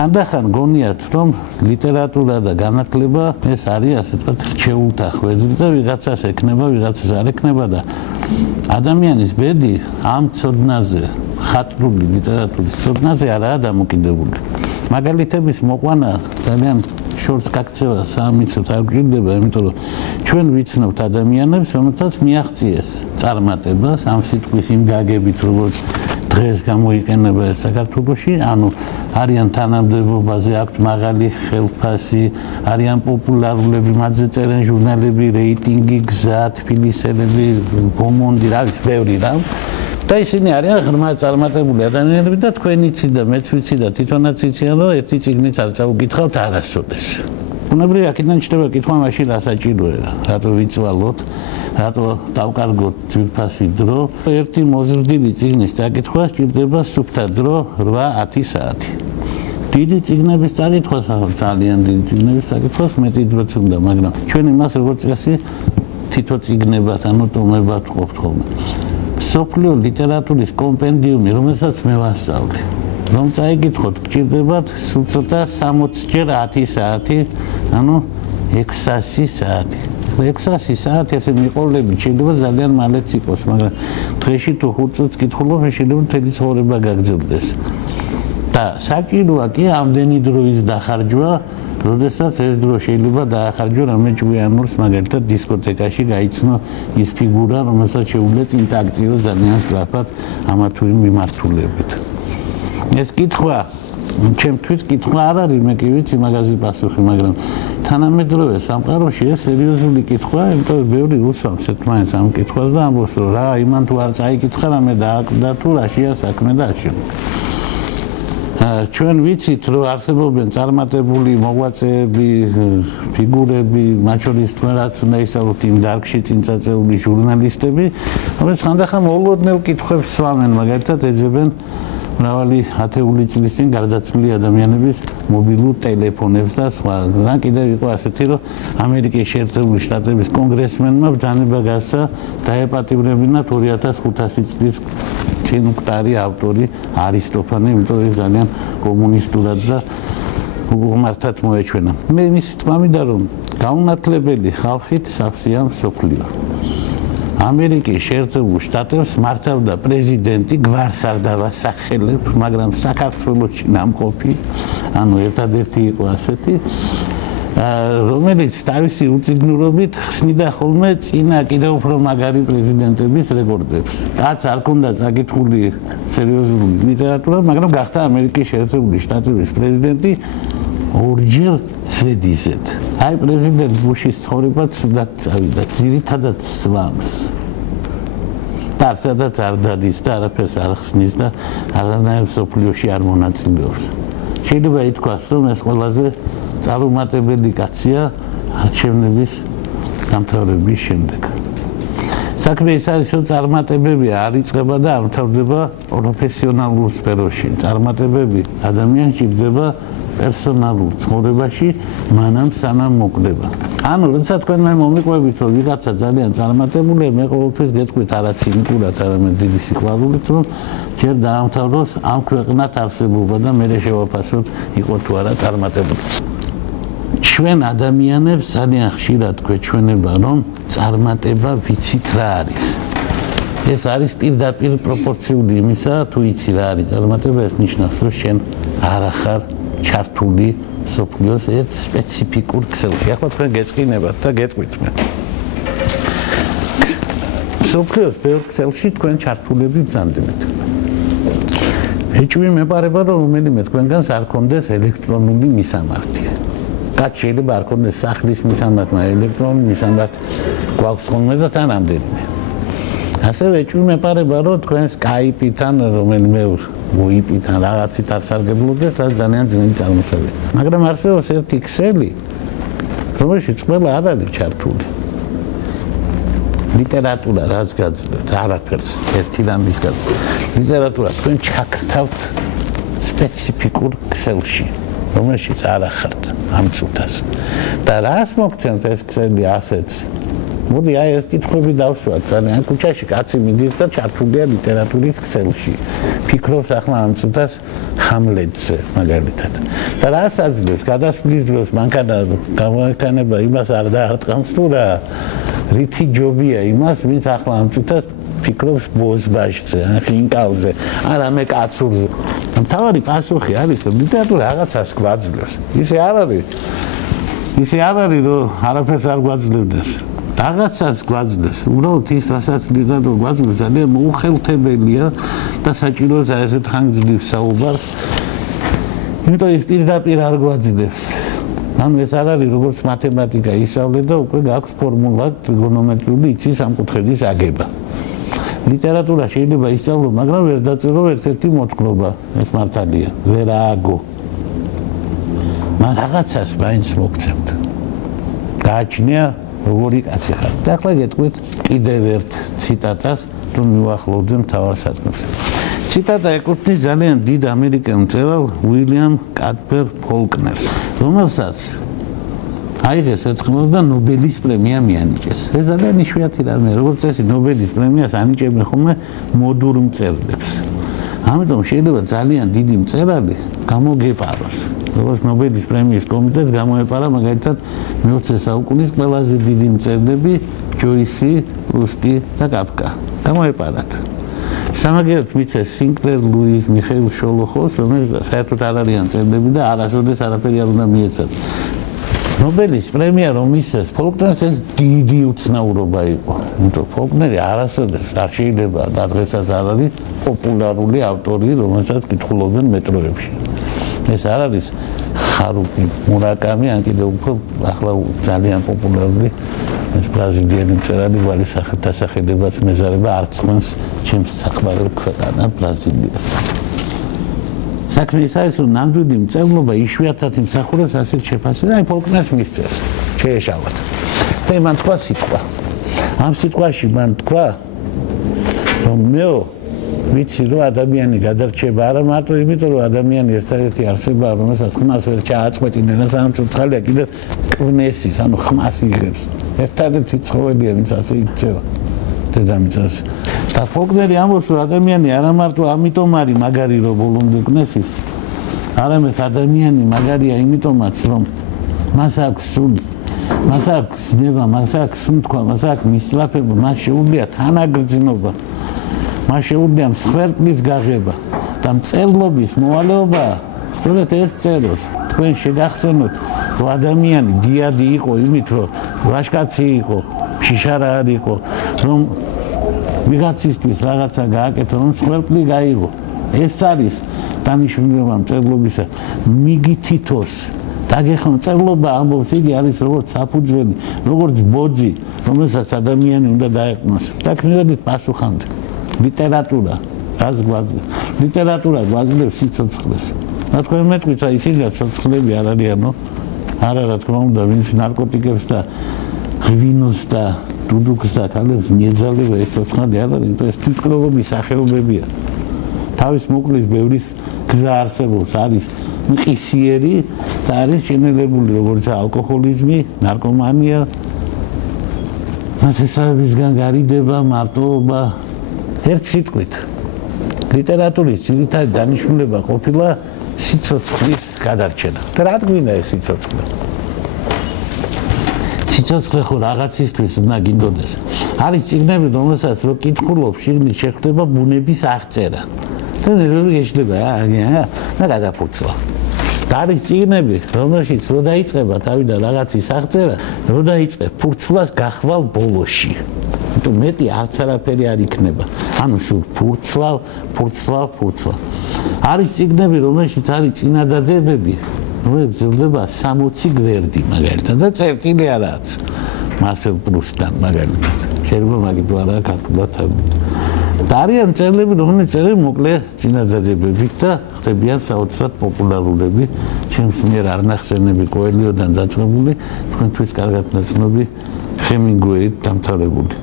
ხანდახან გონიათ რომ ლიტერატურა და განათლება ეს არის ასე ვთქვათ რჩეულთა ხვედრი და ვიღაცას ექნება, ვიღაცას არ ექნება და ადამიანის ბედი ამ ცოდნაზე, ხატრული ლიტერატურის ცოდნაზე არაა დამოკიდებული. მაგალითების მოყვანა ძალიან შორს გაქცევა სამიცოთ არ გვჭირდება, იმიტომ რომ ჩვენ ვიცნობთ ადამიანებს, რომელთაც მიაღწიეს წარმატებას ამ სიტყვის იმ გაგებით, როგორც დღეს გამოიყენება საქართველოში, ანუ არიან თანამდებობაზე, აქვთ მაღალი ხელფასი, არიან პოპულარულები, მათზე წერენ ჟურნალები, რეიტინგი, გზა, თბილისელები, ბომონდი, რა ვიცი, ბევრი რამ. და ისინი არიან ღრმად წარმატებული ადამიანები და თქვენ იცით და მეც ვიცი და თვითონაც იციან, რომ ერთი წიგნიც არ წაუგითხავთ არასოდეს. ბუნებრივია, აქედან ჩდება კითხვა მაშინ რა საჭიროა, რატო ვიწვალოთ, რატო დავკარგოთ ძვირფასი დრო. ერთი მოზრდილი წიგნის წაკითხვა სჭირდება სუფთა დრო 8-10 საათი. დიდი წიგნების წაკითხვას, ძალიან დიდი წიგნების წაკითხვას მეტი დროც უნდა, მაგრამ ჩვენ იმას როგორც წესი თითო წიგნებად, ანუ ტომებად ყოფთ ხოლმე. სოფლიო ლიტერატურის კომპენდიუმი, რომელსაც მე ვასწავლე, რომ წაიკითხოთ, გჭირდებათ სულ ცოტა 60-ჯერ 10 საათი, ანუ 600 საათი. 600 საათი ესე მიყოლები, შეიძლება ძალიან მალეც იყოს, მაგრამ დღეში თუ 5 წუთს კითხულობ, შეიძლება მთელი ცხოვრება გაგრძელდეს. და საჭიროა კი ამდენი დროის დახარჯვა, როდესაც ეს დრო შეიძლება დაახარჯო რამე ჭკვიანურს, მაგალითად დისკოთეკაში გაიცნო ის ფიგურა, რომელსაც შეუძლია წინ წაგწიო ძალიან სწრაფად ამა თუ იმ მიმართულებით. ეს კითხვა, ჩემთვის კითხვა არ არის, მე კი ვიცი მაგაზე პასუხი, მაგრამ თანამედროვე სამყაროში ეს სერიოზული კითხვაა, იმიტომ რომ ბევრი უსვამს ერთმანეთს ამ კითხვას და ამბობს, რომ რა, იმან თუ არ წაიკითხა, რამე დააკვდა თუ რაშია საქმე და აშენო. ჩვენ ვიცით, რომ არსებობენ წარმატებული მოღვაწეები, ფიგურები, მათ შორის რაც უნდა ისწავლოთ იმ დარგში წინწაწეული ჟურნალისტები, რომლებიც ხანდახან მოულოდნელ კითხვებს სვამენ, მაგალითად ეძებენ მრავალი ათეული წლის წინ გარდაცვლილი ადამიანების მობილურ ტელეფონებს და სხვა. რა კიდევ იყო ასეთი, რომ ამერიკის შეერთებული შტატების კონგრესმენმა ბრძანება გასცა დაეპატიმრებინათ 2500 წლის წინ მკვდარი ავტორი არისტოფანი, იმიტომ რომ ძალიან კომუნისტურად და უღმართად მოეჩვენა. მე იმის თქმა მინდა, რომ გაუნათლებელი ხალხით სავსეა მსოფლიო. ამერიკის შეერთებულ შტატებს მართავდა პრეზიდენტი, გვარს არ დავასახელებ, მაგრამ საქართველოში ნამყოფი, ანუ ერთადერთი იყო ასეთი, რომელიც თავისი უწიგნურობით ხსნიდა ხოლმე წინა კიდევ უფრო მაგარი პრეზიდენტების რეკორდებს. რაც არ ქონდა წაკითხული სერიოზული ლიტერატურა, მაგრამ გახდა ამერიკის შეერთებული შტატების პრეზიდენტი ორჯერ ზედიზედ. აი პრეზიდენტ ბუშის ცხოვრება ცუდად წავიდა, ძირითადად სვამს. და სადაც არ დადის და არაფერს არ ხსნის და არანაირ სოფლიოში არ მონაწილეობს. შეიძლება ითქვას, რომ ეს ყველაზე წარუმატებელი კაცია არჩევნების დამთავრების შემდეგ. საქმე ის არის, რომ წარმატებები არ იწყება და არ მთავრდება პროფესიონალურ სფეროში. წარმატებები ადამიანს ჭირდება პერსონალურ ცხოვრებაში, მანამ სანამ მოკვდება. ანუ, როცა თქვენ მე მომიყვებით, რომ ვიღაცა ძალიან წარმატებულია, მე ყოველთვის გეტყვით არა ცინიკურად, არამედ დიდი სიყვარულით, რომ ჯერ დაამთავროს ამ ქვეყნად არსებობა და მე შევაფასოთ, იყო თუ არა წარმატებული. ჩვენ ადამიანებს ძალიან ხშირად გვეჩვენება, რომ წარმატება ვიცით რა არის. ეს არის პირდაპირ პროპორციული იმისა, თუ იცი რა არის წარმატება, ეს ნიშნავს, რომ შენ არ ახარ ჩართული სოფლიოს ერთ სპეციფიკურ ქსელში. ახლა თქვენ გეწყინებათ და გეტყვით მე. სოფლიოს ბევრ ქსელში თქვენ ჩართულები ბრძანდებათ. ეჭვი მეპარება, რომ რომელიმე თქვენგანს არ კონდეს ელექტრონული მისამართი. კაც შეიძლება არ კონდეს სახლის მისამართი, მაგრამ ელექტრონული მისამართი გვაქვს ხოლმე და თან ამდენიმე. ასევე ეჭვი მეპარება, რომ თქვენ Skype-თან რომელიმე VoIP-თან რაღაცით არ სარგებლობთ და ძალიან ძნელი წარმოსავალი. მაგრამ არსებობს ერთი ქსელი, რომელშიც ყველა არ არის ჩართული. ლიტერატურა რაც გაძლევთ, არაფერს ერთი რამის გაძლევთ. ლიტერატურა თქვენ ჩაქრთავთ სპეციფიკურ ქსელში, რომელშიც არ ახართ ამ წუთას. და რას მოგცემთ ეს ქსელი ასეც მოდი აი ეს კითხვები დავსვათ ძალიან ქუჩაში კაცი მიდის და ჩართულია ლიტერატურის ქსელში ფიქრობს ახლა ამ წუთას ჰამლეტზე მაგალითად და რას აძლევს გადასვლის დროს მანქანა გამოექანება იმას არ დაარტყამს თუ რა რითი ჯობია იმას ვინც ახლა ამ წუთას ფიქრობს ბოზბაშზე ან ხინკალზე ან რამე კაცურზე მთავარი პასუხი არის რომ ლიტერატურა რაღაცას გვაძლევს ისე არ არის რომ არაფერს არ გვაძლევდეს რაღაცას გვაძლევს უბრალოდ ის რასაც ლიტერატურა გვაძლევს ძალიან მოუხელთებელია და საჭიროა ესეთ ხანგრძლივ საუბარს იმიტომ ის პირდაპირ არ გვაძლევს ანუ ეს არ არის როგორც მათემატიკა ისწავლე და უკვე გაქვს ფორმულა ტრიგონომეტრიული იცის ამ კუთხედის აგება ლიტერატურა შეიძლება ისწავლო მაგრამ ვერ დაწერო ერთ-ერთი მოთხრობა ეს მართალია ვერ ააგო მაგრამ რაღაცას მაინც მოგცემთ გააჩნია როგორი კაცი ხარ და ახლა გეტყვით კიდევ ერთ ციტატას თუ მივახლოვდე მთავარ სათქმელს ციტატა ეკუთვნის ძალიან დიდ ამერიკელ მწერალ უილიამ კატბერ ფოლკნერს რომელსაც აიღეს ერთხელ და ნობელის პრემია მიანიჭეს ეს ძალიან იშვიათი რამეა როგორც წესი ნობელის პრემიას ანიჭებენ ხოლმე მოდურ მწერლებს ამიტომ შეიძლება ძალიან დიდი მწერალი გამოგეპაროს როგორც ნობელის პრემიის კომიტეტს გამოეპარა მაგალითად მე-20 საუკუნის ყველაზე დიდი მწერლები ჯოისი, პრუსტი და კაფკა გამოეპარათ სამაგიეროდ მიცეს სინკლერ ლუის, მიხეილ შოლოხოვს რომელიც საერთოდ არ არიან მწერლები და არასოდეს არაფერი არ უნდა მიეცათ ნობელის პრემია რომ მისცეს ფოლკნერს ეს დიდი უცნაურობა იყო იმიტომ ფოლკნერი არასოდეს არ შეიძლება და დღესაც არ არის პოპულარული ავტორი რომელსაც კითხულობენ მეტროებში ეს არ არის ხარუკი მურაკამი ან კიდევ უფრო ახლა ძალიან პოპულარული ეს ბრაზილიური მწერალი ვალის დასახელებაც მეზარება არც ხმას ჩემს საქმარელ ქვეყანა ბრაზილიას საქმე ის არის რომ ნამდვილი მწერლობა იშვიათად იმსახურებს ასეთ შეფასებას აი ფოლკნერს მისცეს შეეშალათ და მან თქვა სიტყვა ამ სიტყვაში მან თქვა რომ მეო ვიცი რომ ადამიანი გადარჩება არა მარტო იმიტომ რომ ადამიანი ერთადერთი არსებაა რომელსაც ხმას ვერ ჩააწყვეტინა და სამ ცოცხალია კიდევ კვნესის ანუ ხმას იღებს ერთადერთი ცხოველია ვინც ასე იქცევა დედამიწას და ფოლკნერი ამბობს რომ ადამიანი არა მარტო ამიტომ არის მაგარი რომ ბოლომდე კვნესის არამედ ადამიანი მაგარია იმიტომაც რომ მას აქვს სული მას აქვს ზნება მას აქვს სუნთქვა მას აქვს მისწრაფება მას შეუძლია თანაგრძნობა მას შეუძლია მსხვერპლის გაღება და მწერლობის მოვალეობა სწორედ ეს წეროს თქვენ შეგახსენოთ რომ ადამიანი დიადი იყო იმით რომ ვაჟკაცი იყო შიშარა არ იყო რომ ვიღაცისთვის რაღაცა გააკეთო რომ მსხვერპლი გაიღო ეს არის დანიშნულება მწერლობისა მიგითითოს დაგეხმო მწერლობა ამბობს იგი არის როგორც საფუძველი როგორც ბოძი რომელსაც ადამიანი უნდა დაეყნოს და ქმნილებით პასუხამდე ლიტერატურა რას გვაძლევს ლიტერატურა გვაძლევს სიცოცხლეს რა თქვენ მეტყვით რა ისინი სიცოცხლები არ არიანო არა რა თქმა უნდა ვინც ნარკოტიკებს და ღვინოს და დუდუქს და ქალებს მიეძალება ეს სიცოცხლე არ არის იმიტომ ეს თვითმკვლელობის სახეობებია თავის მოკლის ბევრის გზა არსებობს არის მყისიერი და არის შენელებული როგორც ალკოჰოლიზმი ნარკომანია ნათესავებისგან გარიდება მარტოობა ერთ სიტყვით ლიტერატურის ძირითადი დანიშნულება ყოფილა სიცოცხლის გადარჩენა და რა გვინდა ეს სიცოცხლე სიცოცხლე ხო რაღაცისთვის უნდა გინდოდეს არის წიგნები რომელსაც რო კითხულობ შიგნით შეხვდება ბუნების აღწერა და ნერვები ეშლება და გადაფუცვა და არის წიგნები რომელშიც რო დაიწყება თავიდან რაღაცის აღწერა რო დაიწყებ ფურცლას გახვალ ბოლოში თუ მეტი არც არაფერი არ იქნება ანუ სულ ფურცლავ არის წიგნები რომელშიც არის წინადადებები რომელიც ძლდება 60 გვერდი მაგალითად და წერტილი არ არის მარსელ პრუსტთან მაგალითად შეიძლება მაგით არა ქართულად და არიან წერლები რომელიც წერენ მოკლე წინადადებებით და ხდებიან საოცრად პოპულარულები ჩემს მიერ არ ნახსენები კოელიოდან დაწყებული თქვენთვის კარგად ნაცნობი ჰემინგუეით დამთავრებული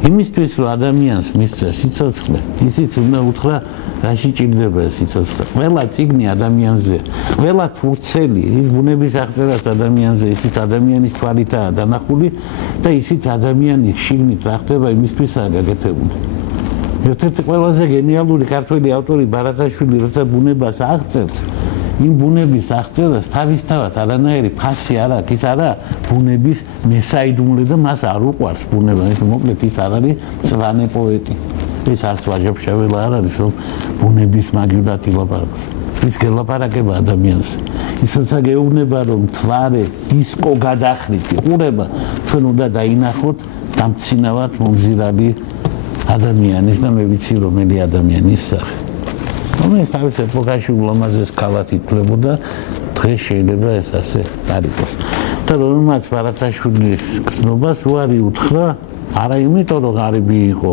იმისთვის რომ ადამიანს მისცა სიცოცხლე, ისიც უნდა უთხრა რაში ჭირდება სიცოცხლე. ყველა წიგნი ადამიანზე, ყველა ფურცელი ის ბუნების აღწერას ადამიანზე, ისიც ადამიანის თვალითაა დანახული და ისიც ადამიანის შიგნით რა ხდება იმისთვისაა გაკეთებული. ერთ-ერთი ყველაზე გენიალური ქართველი ავტორი ბარათაშვილი როცა ბუნებას აღწერს, იმ ბუნების აღწერას თავისთავად არანაირი ფასი არ აქვს, ის არა ბუნების მესაიდუმლე და მას არ უყვარს ბუნება, ის მოკლედ ის არ არის მწვანე პოეტი. ეს არც ვაჟა-ფშაველა არ არის, რომ ბუნების მაგივრად ილაპარაკოს. ის გელაპარაკება ადამიანს. ის როცა გეუბნება, რომ მთვარე, დისკო გადახრითი ყურება, ჩვენ უნდა დაინახოთ დამცინავად მომზირალი ადამიანის და მე ვიცი რომელი ადამიანის სახე. რომელიც თავის ეპოქაში ულამაზეს ქალად ითვლებოდა, დღეს შეიძლება ეს ასე არ იყოს. და რომელმაც ბარათაშვილის გზნობას უარი უთხრა, არა იმიტომ რომ ღარიბი იყო,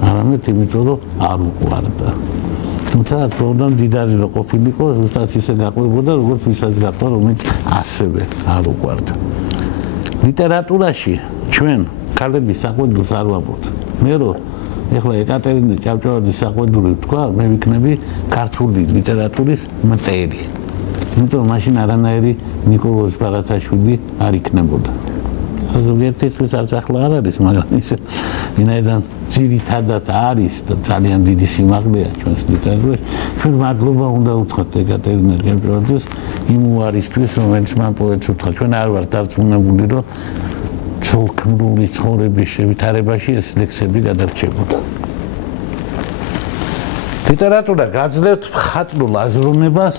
არამედ იმიტომ რომ არ უყვარდა. თუმცა თორემ დიდარი რო ყოფილიყო, ზუსტად ისე გაყვებოდა, როგორც ვისაც გაყვა, რომელიც ასევე არ უყვარდა. ლიტერატურაში ჩვენ ქალების საყვედურს არ ვამბობთ. მე რო ეხლა ეკატერინე ჭავჭავაძის საყვედური თქვა, მე ვიქნები ქართული ლიტერატურის მტერი. იმიტომ მაშინ არანაირი ნიკოლოზ ბარათაშვილი არ იქნებოდა. ზოგიერთისთვის არც ახლა არ არის, მაგრამ ისე ვინაიდან ძირითადად არის და ძალიან დიდი სიმაღლეა ჩვენს ლიტერატურაში, ჩვენ მადლობა უნდა უთხრათ ეკატერინე ჭავჭავაძეს იმ უარისთვის, რომელიც მან პოეტს უთხრა. ჩვენ არ ვართ დარწმუნებული, რომ ცოლქმრული ცხოვრების შევითარებაში ეს ლექსები გადარჩებოდა. ლიტერატურა გაძლევთ მხატვრულ აზროვნებას,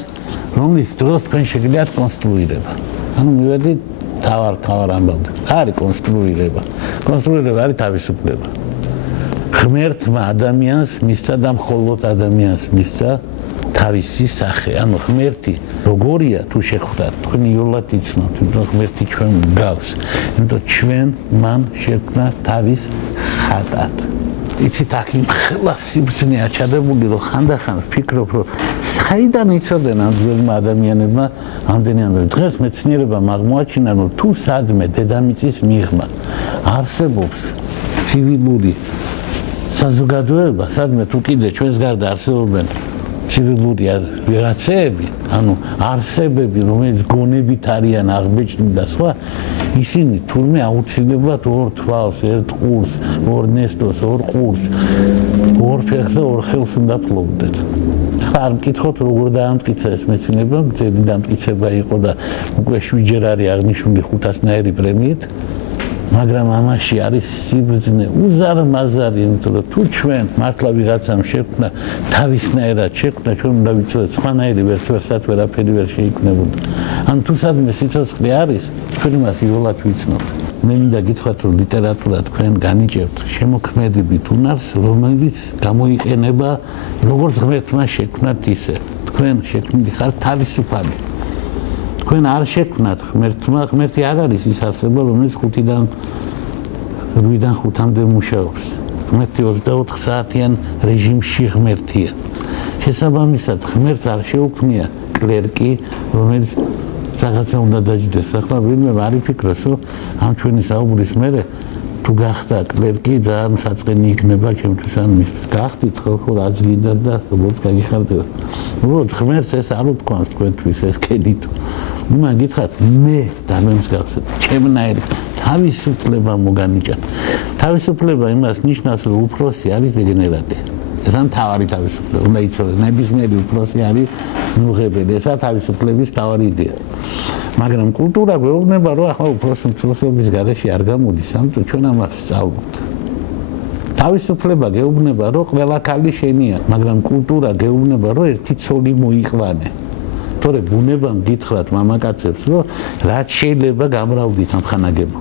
რომლის დროს თქვენ შეგიძლიათ კონსტრუირება. ანუ მივედი თავარ ამბავთ. არის კონსტრუირება. კონსტრუირება არის თავისუფლება. ღმერთმა ადამიანს მისცა და მხოლოდ ადამიანს მისცა თავისი სახე. ანუ ღმერთი როგორია თუ შეხვდათ, თქვენ იოლად იცნობთ, რომ ღმერთი ჩვენ გავს. იმიტომ ჩვენ მან შექმნა თავის ხატად. იცით აქ იმ ხელა სიბრძნე აჩადებული, რომ ხანდახან ვფიქრობ, რომ საიდან იცოდნენ ამ ძველმა ადამიანებმა ამდენი ამბები. დღეს მეცნიერებამ აღმოაჩინა, რომ თუ სადმე დედამიწის მიღმა არსებობს ცივილური საზოგადოება, სადმე თუ კიდე ჩვენს გარდა არსებობენ ცივილური ვიღაცეები, ანუ არსებები, რომელიც გონებით არიან აღბეჭდილი და სხვა, ისინი თურმე აუცილებლად ორ თვალს, ერთ ყურს, ორ ნესტოს, ორ ყურს, ორ ფეხს და ორ ხელს უნდა ფლობდეთ. ახლა არ მკითხოთ, როგორ დაამტკიცა ეს მეცნიერება, ძელი დამტკიცება იყო და უკვე 7-ჯერ არის აღნიშნული 500-ნაირი პრემიით. მაგრამ ამაში არის სიბრძნე უზარმაზარი, იმიტომ რომ თუ ჩვენ მართლა ვიღაცამ შექმნა თავისნაირად შექმნა, ჩვენ უნდა ვიცოდეთ სხვანაირი ვერცად ვერაფერი ვერ შეიქმნებოდა. ან თუ სადმე სიცოცხლე არის, ჩვენ იმას იოლად ვიცნობთ. მე მინდა გითხრათ, რომ ლიტერატურა თქვენ განიჭერთ შემოქმედებით უნარს, რომელიც გამოიყენება როგორც ღმერთმა შექმნათ ისე. თქვენ შექმნილი ხართ თავისუფალი. თქვენ არ შექმნათ ღმერთმა, ღმერთი არ არის ის არსება, რომელიც 5-დან 8-დან 5-მდე მუშაობს. ღმერთი 24 საათიან რეჟიმში ღმერთია. შესაბამისად, ღმერთს არ შეუქმნია კლერკი, რომელიც რაღაცა უნდა დაჯდეს. ახლა ვინმე არ იფიქროს, რომ ამ ჩვენი საუბრის მერე თუ გახდა კლერკი ძალიან საწყენი იქნება ჩემთვის ან მისთვის. გახდით ხო რაც გინდა და როგორც გაგიხარდება. უბრალოდ ღმერთს ეს არ უთქვამს თქვენთვის ეს კენითო. იმან გითხრათ მე და მე მსგავსად ჩემნაირი თავისუფლება მოგანიჭათ. თავისუფლება იმას ნიშნავს, რომ უფროსი არის დეგენერატი. ეს ამ თავარი თავისუფლება. უნდა იცოდეთ, ნებისმიერი უფროსი არის მიღებელი. ესა თავისუფლების თავარი იდეა. მაგრამ კულტურა გვეუბნება, რომ ახლა უფროსობის გარეშე არ გამოდის, ამიტომ ჩვენ ამას სწავლობთ. თავისუფლება გეუბნება, რომ ყველა ქალი შენია, მაგრამ კულტურა გეუბნება, რომ ერთი ცოლი მოიყვანე. თორე ბუნებამ გითხრათ მამაკაცებს, რომ რაც შეიძლება გამრავლდით ამ ხანაგებო.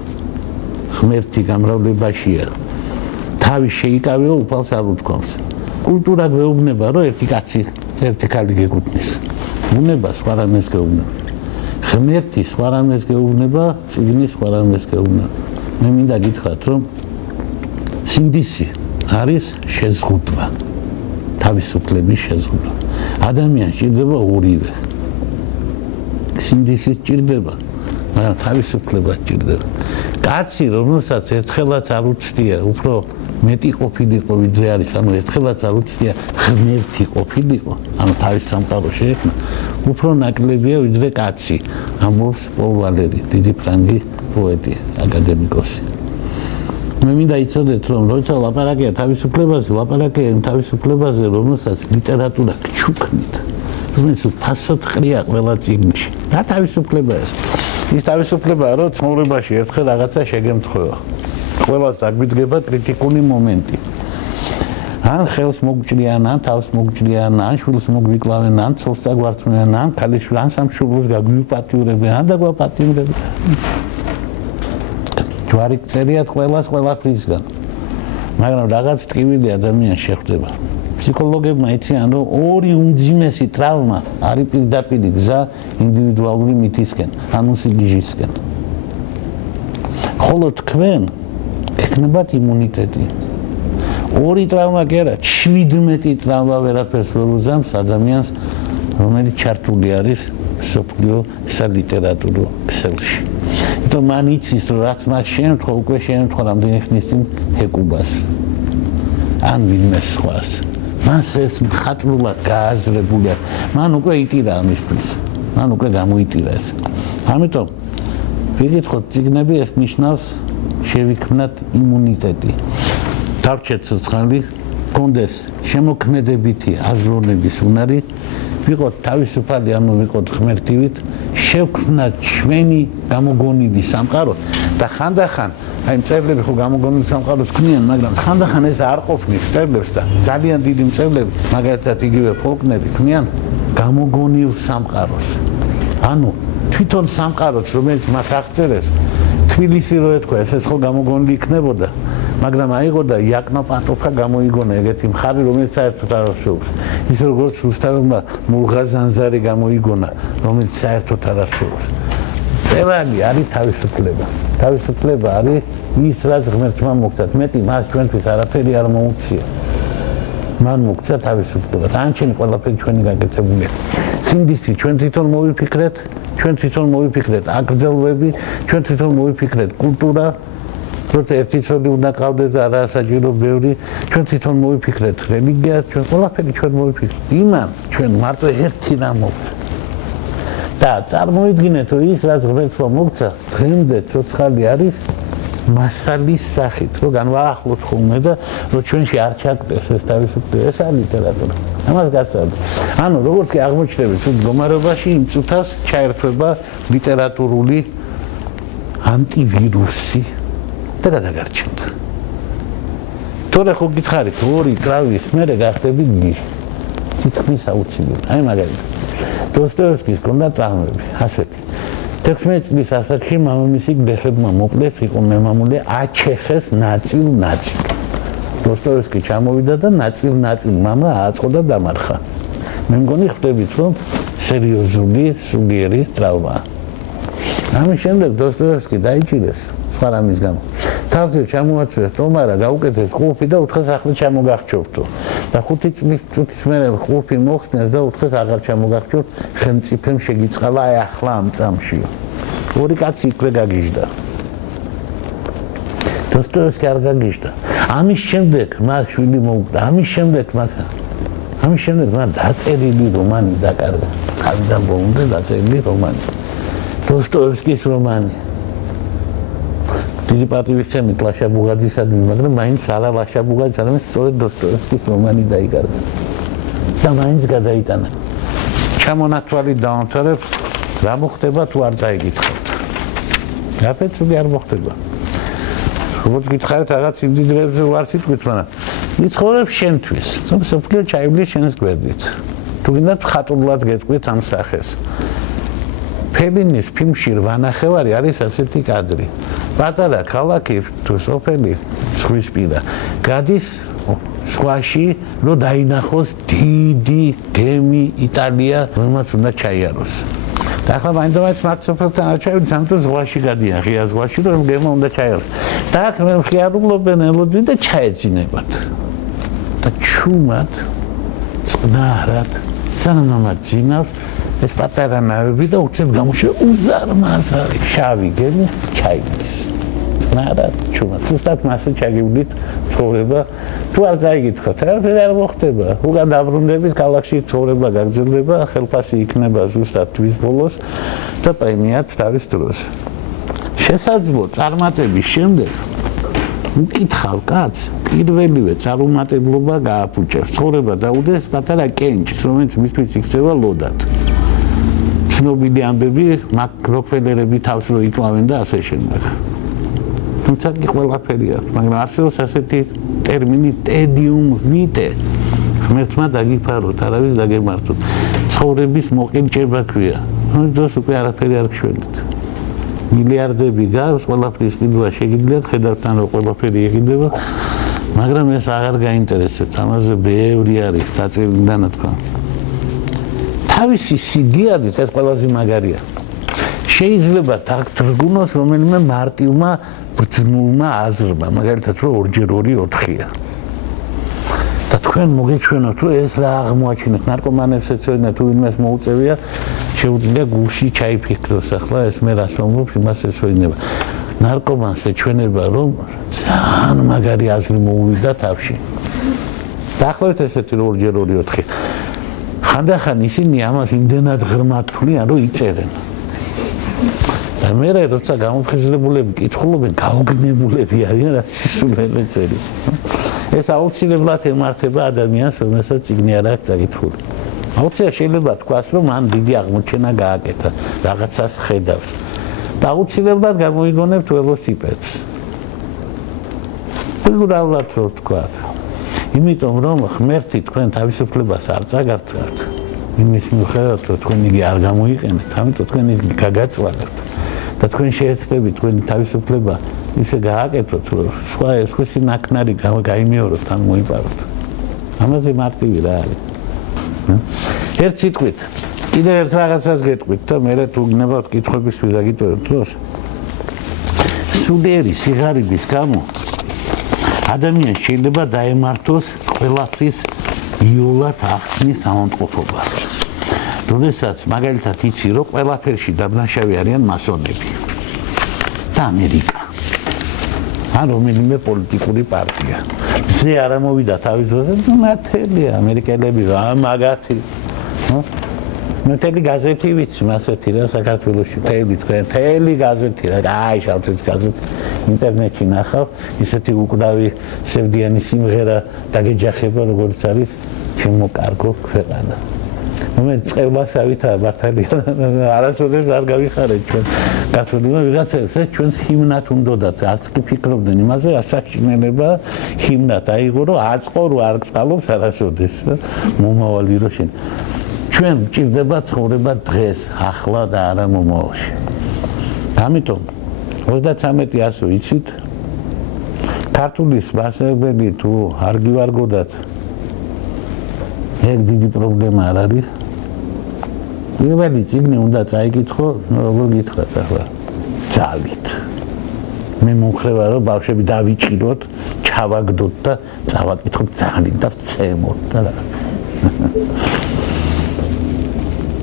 ღმერთი გამრავლებაშია. თავი შეიკავეო, უფალს არ უთქვამს. კულტურა გვეუბნება, რომ ერთი კაცი, ერთი ქალი გეკუთვნის. ბუნება სხვა რამეს გეუბნება. ღმერთი სხვა რამეს გეუბნება, წიგნი სხვა რამეს გეუბნება. მე მინდა გითხრათ, რომ სინდისი არის შეზღუდვა. თავისუფლების შეზღუდვა. ადამიანს ჭირდება ორივე. სინდისი ჭირდება, მაგრამ თავისუფლება ჭირდება. კაცი, რომელსაც ერთხელაც არ უცდია, უფრო მეტი ყოფილიყო, ვიდრე არის, ანუ ერთხელაც არ უცდია ღმერთი ყოფილიყო, ანუ თავის სამყარო შეექმნა, უფრო ნაკლებია, ვიდრე კაცი. ამბობს პოლ ვალერი, დიდი ფრანგი პოეტი, აკადემიკოსი. მე მინდა იცოდეთ, რომ როცა ლაპარაკია თავისუფლებაზე, ლაპარაკია იმ თავისუფლებაზე, რომელსაც ლიტერატურა გჩუქნით. რომელიც ფასად ყრია ყველა წიგნში. რა თავისუფლება ეს? ის თავისუფლებაა, რომ ცხოვრებაში ერთხელ რაღაცა შეგემთხვევა. ყველას დაგვიდგება კრიტიკული მომენტი. ან ხელს მოგჭრიან, ან თავს მოგჭრიან, ან შვილს მოგვიკლავენ, ან ცოლს დაგვართმევენ, ან ქალიშვილს, ან სამშობლოს გაგვიპატიურებენ, ან დაგვაპატიურებენ. ჯვარი წერიათ ყველაფრისგან. მაგრამ რაღაც ტკივილი ადამიანს შეხვდება. ფსიქოლოგებმა იციან, რომ ორი უმძიმესი ტრავმა არის პირდაპირ გზა ინდივიდუალური მითისკენ, ანუ სიგიჟისკენ. ხოლო თქვენ ეკნებათ იმუნიტეტი. ორი ტრავმა კი არა, 17 ტრავმა ვერაფერს ვერ უზამს ადამიანს, რომელიც ჩართული არის სოფლიო სალიტერატურო ქსელში. იმიტომ მან იცის, რომ რაც მას შემთხვევა, უკვე შემთხვევა რამდენი ხნის წინ ჰეკუბას. ან ვინმე სხვას. მას ეს მხატვრულად გააზრებული აქვს. მან უკვე იტირა ამისთვის. მან უკვე გამოიტირა ეს. ამიტომ ვიკითხოთ წიგნები, ეს ნიშნავს შევიქმნათ იმუნიტეტი. დავჭერთ ცოცხალი, გქონდეს შემოქმედებითი აზროვნების უნარი, ვიყოთ თავისუფალი, ანუ ვიყოთ ღმერთივით, შევქმნათ ჩვენი გამოგონილი სამყარო და ხანდახან აი მწერლები ხო გამოგონილი სამყაროს ქმნიან, მაგრამ ხანდახან ეს არ ყოფნის მწერლებს და ძალიან დიდი მწერლები, მაგალითად იგივე ფოლკნერი ქმნიან გამოგონილ სამყაროს. ანუ თვითონ სამყაროც, რომელიც მათ აღწერეს, თბილისი რო ეთქვა, ესეც ხო გამოგონილი იქნებოდა, მაგრამ აიღო და იაკნო პანტოფა გამოიგონა ეგეთი მხარი, რომელიც საერთოდ არ არსებობს. ის როგორც რუსთავმა მულღაზანზარი გამოიგონა, რომელიც საერთოდ არ არსებობს. წერალი არის თავისუფლება. თავისუფლება არის ის, რაც ღმერთმა მოგცათ. მეტი მას ჩვენთვის არაფერი არ მოუწია. მან მოგცა თავისუფლება. თანჩენი ყველაფერი ჩვენი გაკეთებულია. სინდისი ჩვენ თვითონ მოვიფიქრეთ, ჩვენ თვითონ მოვიფიქრეთ აკრძალვები, ჩვენ თვითონ მოვიფიქრეთ კულტურა, როცა ერთი ცოლი უნდა ყავდეს და არა საჭირო ბევრი, ჩვენ თვითონ მოვიფიქრეთ რელიგია, ჩვენ ყველაფერი ჩვენ მოვიფიქრეთ. იმან ჩვენ მარტო ერთი რამ მოგცა. და წარმოიდგინეთ, რომ ის რაც ღმერთმა მოგცა, დღემდე ცოცხალი არის მასალის სახით, რომ განვაახლოთ ხოლმე და რომ ჩვენში არ ჩაკდეს ეს თავისუფლება, ეს არის ლიტერატურა. ამას გასწავლეთ. ანუ როგორც კი აღმოჩნდებით თუ მდგომარეობაში იმ წუთას ჩაერთვება ლიტერატურული ანტივირუსი და გადაგარჩენთ. თორე ხო გითხარით, ორი ტრავის მერე გახდები გიჟი. თითქმის აუცილებელი. აი მაგალითად დოსტოევსკის ჰქონდა ტრავმები, ასეთი. 16 წლის ასაკში მამამისი გლეხებმა მოკლეს, იყო მემამულე აჩეხეს ნაწილ-ნაწილ. დოსტოევსკი ჩამოვიდა და ნაწილ-ნაწილ მამა ააწყო და დამარხა. მე მგონი ხვდებით, რომ სერიოზული სულიერი ტრავმაა. ამის შემდეგ დოსტოევსკი დაიჭირეს სხვა რამის გამო. თავზე ჩამოაცვეს ტომარა, გაუკეთეს ყულფი და უთხრეს ახლა ჩამოგახჭორთო. და 5 წლის წუთის მერე ყულფი მოხსნეს და უთხრეს აღარ ჩამოგახჭორთ, ხელმწიფემ შეგიწყალა აი ახლა ამ წამშიო. ორი კაცი იქვე გაგიჟდა. დოსტოევსკი არ გაგიჟდა. ამის შემდეგ მას შვილი მოუკვდა. ამის შემდეგ მას დაწერილი რომანი დაკარგა. თავიდან ბოლომდე დაწერილი რომანი. დოსტოევსკის რომანი. დიდი პატივისცემით ლაშა ბუღაძისადმი, მაგრამ მაინც არა ლაშა ბუღაძის, არამედ სწორედ დოსტოევსკის რომანი დაიკარგა. და მაინც გადაიტანა. ჩამონათვალი დავამთავრებ, რა მოხდება თუ არ წაიგითხავთ. რაფერცუდი არ მოხდება. როგორც გითხარით, რაღაც იმდიდრებზე ვარ სიტყვით, მაგრამ იცხოვრებ შენთვის, რომ სოფლიო ჩაივლის შენს გვერდით. თუ გინდათ ხატულად გეტყვით ამ სახეს. ფელინის ფილმში რვანახევარი არის ასეთი კადრი. პატარა ქალაქი თუ სოფელი ზღვისპირა გადის ზღვაში, რომ დაინახოს დიდი გემი იტალია, რომელმაც უნდა ჩაიაროს. და ახლა მაინც მათ სოფელთან არ ჩაივიდნენ, ამიტომ ზღვაში გადიან, ღია ზღვაში, რომ გემა უნდა ჩაიაროს. და აქ მე მხიარულობენ ელოდი და ჩაეძინებათ. და ჩუმად წყნარად სანამ ჯინავს ეს პატარა ნავები და უცებ გამოშვა უზარმაზარი შავი გემი ჩაიგდეს. ნარად ჩუმა თუნდაც მასე ჩაგივლით ცხოვრება თუ არ წაიგითხოთ რა მოხდება უგან დაბრუნდებით ქალაქში ცხოვრება გაგრძელდება ხელფასი იქნება ზუსტად თვის ბოლოს და პრემიაც თავის დროს შესაძლო წარმატების შემდეგ უკითხავ კაცს პირველივე წარუმატებლობა გააფუჭებს ცხოვრება დაუდეს პატარა კენჭს რომელიც მისთვის იქცევა ლოდად ცნობილი ამბები მაგ როკფელერები თავს რო იტლავენ და ასე შემდეგ თუმცა კი ყველაფერია მაგრამ არსებობს ასეთი ტერმინი ტედიუმ ვიტე ღმერთმა დაგიფაროთ არავის დაგემართოთ ცხოვრების მოყინჭება ქვია დროს უკვე არაფერი არ გშვენით მილიარდები გავს ყველაფრის ყიდვა შეგიძლიათ ხედავთან რომ ყველაფერი იღიდება მაგრამ ეს აღარ გაინტერესებს ამაზე ბევრი არის დაწერილი და ნათქვა თავისი სიდიადით ეს ყველაზე მაგარია შეიძლება დაგდრგუნოს რომელიმე მარტივმა ბრძნულმა აზრმა მაგალითად რომ 2x2 4-ია და თქვენ მოგეჩვენოთ რომ ეს რა აღმოაჩინეთ ნარკომანებს ეცოდნენ თუ ვინმეს მოუწევია შეუძლია გულში ჩაიფიქროს ახლა ეს მე რას ვამბობ იმას ეცოდება ნარკომანს ეჩვენება რომ ძალიან მაგარი აზრი მოუვიდა თავში დაახლოებით ესეთი რომ 2x2 4 ხანდახან ისინი ამას იმდენად ღრმად თვლიან რომ იწერენ და მე როცა გამოფხიზლებულები კითხულობენ გაუგნებულები არიან რაც სულელე წერი ეს აუცილებლად ემართება ადამიანს რომელსაც წიგნი არ აქვს წაკითხული აუცილებლად შეიძლება თქვას რომ მან დიდი აღმოჩენა გააკეთა რაღაცას ხედავს და აუცილებლად გამოიგონებთ ველოსიპედს ფიგურალურად რო თქვათ იმიტომ რომ ღმერთი თქვენ თავისუფლებას არ წაგართვათ იმის მიუხედავად რომ თქვენ იგი არ გამოიყენეთ ამიტომ თქვენ ის გაგაწვალებთ და თქვენ შეეცდებით თქვენი თავისუფლება ისე გააკეთოთ რომ სხვა ეს ნაკნარი გაიმეოროთ ან მოიპაროთ ამაზე მარტივი რა არის ერთ სიტყვით კიდევ ერთ რაღაცას გეტყვით და მე თუ გნებავთ კითხვებისთვის აგიტოვებთ დროს სულიერი სიღარიბის გამო ადამიანს შეიძლება დაემართოს ყველაფრის იოლად ახსნის სამომწყობლობას როდესაც მაგალითად იცი რომ ყველაფერში დაბნაშავი არიან მასონები და ამერიკა ან რომელიმე პოლიტიკური პარტია ზე არ ამოვიდა თავის დროზე ნათელია ამერიკელები რა მაგათი ნათელი გაზეთი ვიცი მასეთი რა საქართველოში თელი გაზეთი რა აი შავთის გაზეთი ინტერნეტში ნახავ ისეთი უკვდავი სევდიანი სიმღერა დაგეჯახება როგორც არის ჩემო კარგო ქვეყანა მომენტ წყევასავითაა მართალია არასოდეს არ გავიხარეთ ჩვენ კათოლიკმა ვიღაცებს ჩვენს ჰიმნად უნდათ არც კი ფიქრობდნენ იმაზე ასაშინელება ჰიმნად აიღო რომ აწყო რომ არ წყალობს არასოდეს მომავალი რო შენ ჩვენ ჭირდება ცხოვრება დღეს ახლა და არა მომავალში ამიტომ 33-100 იცით ქართულის მასწავლებელი თუ არ გივარგოდათ ეგ დიდი პრობლემა არ არის პირველი წიგნი უნდა წაიკითხო როგორ გითხრათ ახლა ძალით მე მომხრება რომ ბავშვები დავიჭიროთ ჩავაგდოთ და წავაკითხოთ ძალით და ვცემოთ და რა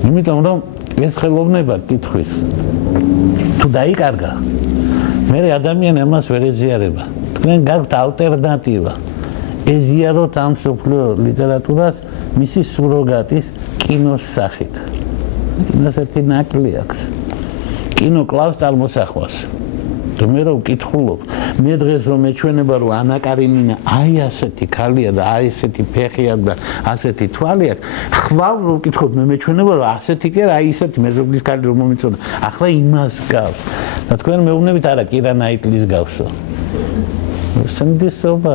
იმიტომ რომ ეს ხელოვნება კითხვის თუ დაიკარგა მე ადამიანი ამას ვერ ეზიარება თქვენ გაქვთ ალტერნატივა ეზიაროთ ამ სოფლიო ლიტერატურას მისი სუროგატის კინოს სახით კინოს ერთი ნაკლი აქვს კინო კლავს წარმოსახვას მე რომ ვკითხულობ მე დღეს რომ მეჩვენება რომ ანა კარინინა აი ასეთი ქალია და აი ესეთი ფეხია და ასეთი თვალი აქვს ხვალ რომ ვკითხობ მე მეჩვენება რომ ასეთი კი აი ისეთი მეზობლის ქალი რომ მომიწონა ახლა იმას გავს და თქვენ მეუბნებით არა კირა ნაიტლის გავსო სინდისობა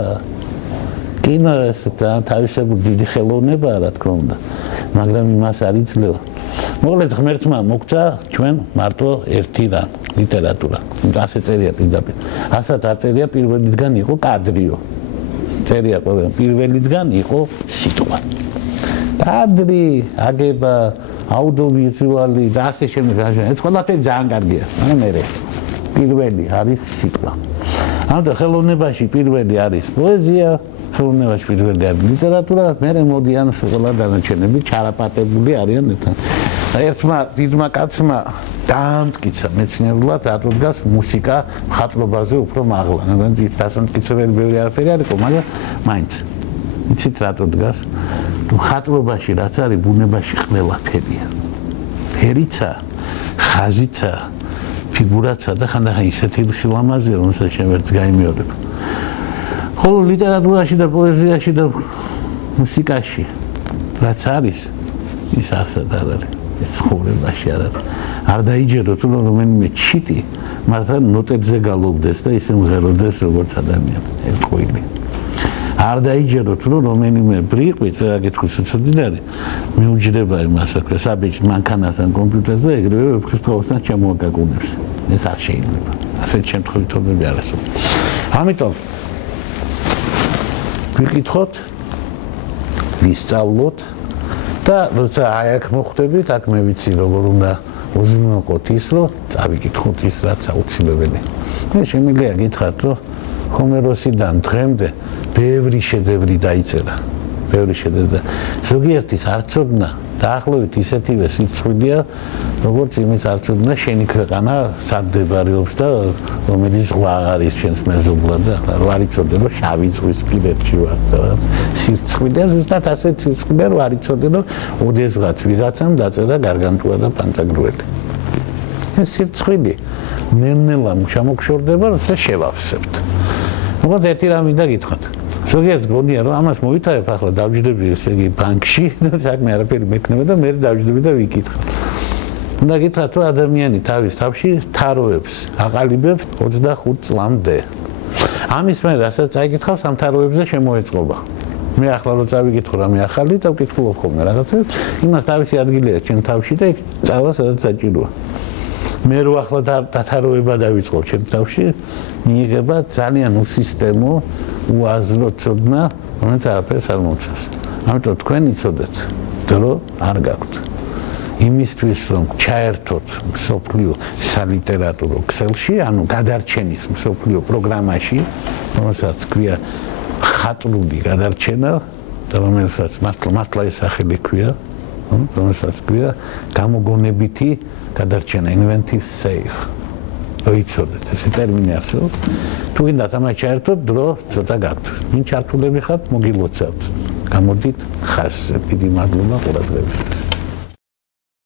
კინო ეს თავისებური დიდი ხელოვნებაა რა თქმა უნდა მაგრამ იმას არ იძლევა მოკლედ ღმერთმა მოგცა ჩვენ მარტო ერთი რა ლიტერატურა ასე წერია პირდაპირ ასად არ წერია პირველიდან იყო კადრიო წერია პირველიდან იყო სიტყვა კადრი აგება აუდიოვიზუალი და ასე შემდეგ ეს ყველაფერი ძალიან კარგია მაგრამ მე პირველი არის სიტყვა ამიტომ ხელოვნებაში პირველი არის პოეზია ხელოვნებაში პირველი არის ლიტერატურა მე მოდიან ყველა დანარჩენები ჩარაპატებული არიან ერთმა დიდმა კაცმა დაამტკიცა მეცნიერულად რატო დგას მუსიკა მხატვრობაზე უფრო მაღლა. დასამტკიცებელი ბევრი არაფერი არისო, მაგრამ მაინც იცით რატო დგას? მხატვრობაში რაც არის ბუნებაში ყველაფერია. ფერიცა, ხაზიცა, ფიგურაცა და ხანდახან ისეთი სილამაზეა, რომელსაც შენ ვერც გაიმეორებ. ხოლო ლიტერატურაში და პოეზიაში და მუსიკაში რაც არის, ის ასად არ არის. ეს ცხოვრებაში არ არის. არ დაიჯერო თუ რომელიმე ჩიტი მართლა ნოტებზე გალობდეს და ისე მღეროდეს როგორც ადამიანი. ეს ყვილი. არ დაიჯერო თუ რომელიმე ბრიყვი წერა-კითხვის უცოდნარი მიუჯდება იმას აქვე საბიჭ მანქანასთან კომპიუტერზე ეგრევე ვეფხისტყაოსთან ჩამოაგაგუნებს. ეს არ შეიძლება. ასეთ შემთხვევები არ არსებობს. ამიტომ ვიკითხოთ, ვისწავლოთ და როცა აი აქ მოხვდებით, აქ მე ვიცი როგორ უნდა უზრუნველყოთ ის, რომ წავიკითხოთ ის, რაც აუცილებელი. მე შემიძლია გითხრათ, რომ ჰომეროსიდან დღემდე ბევრი შედევრი დაიწერა. ბევრი შედევრი. ზოგიერთის არცოდნა დაახლოებით ისეთივე სიცხვილეა, როგორც იმის არცოდნა შენი ქვეყანა სადმდებარეობს და რომელიც ზღვა არის ჩვენს მეზობლად და რა არ იცოდე რომ შავი ზღვის პირებში ვარ და სიცხვილეა ზუსტად ასეთ სიცხვილეა რომ არ იცოდე რომ ოდესღაც ვიღაცამ დაწერა გარგანტუა და პანტაგრუელი. ეს სიცხვილე ნელ-ნელა ჩამოგშორდება, როცა შევავსებთ. მოკლედ ერთი რამ მინდა გითხრათ. ზოგიერთს გონია რომ ამას მოვითარებ ახლა დავჯდები ესე იგი ბანკში და საქმე არაფერი მექნება და მე დავჯდები და ვიკითხავ. უნდა გითხრათ რომ ადამიანი თავის თავში თაროებს აყალიბებს 25 წლამდე. ამის მე რასაც წაიკითხავს ამ თაროებზე შემოეწყობა. მე ახლა რო წავიკითხო რამე ახალი და ვკითხულობ ხოლმე რაღაცებს, იმას თავისი ადგილი აქვს ჩემ თავში და იქ წავა სადაც საჭიროა. მე რო ახლა დათაროება დავიწყო ჩემ თავში, მიიღება ძალიან უსისტემო, უაზრო ცოდნა, რომელიც არაფერს არ მომწევს. ამიტომ თქვენ იცოდეთ, დრო არ გაქვთ. იმისთვის რომ ჩაერთოთ მსოფლიო სალიტერატურო ქსელში, ანუ გადარჩენის მსოფლიო პროგრამაში, რომელსაც ქვია ხატრული გადარჩენა და რომელსაც მართლა ეს სახელი ქვია, რომელსაც ქვია გამოგონებითი გადარჩენა, inventive save. ვიცოდეთ, ეს ტერმინი არსებობს. თუ გინდათ ამას ჩაერთოთ, დრო ცოტა გაქვთ. ვინ ჩართულები ხართ, მოგილოცავთ. გამოდით ხაზზე. დიდი მადლობა ყურადღებისთვის.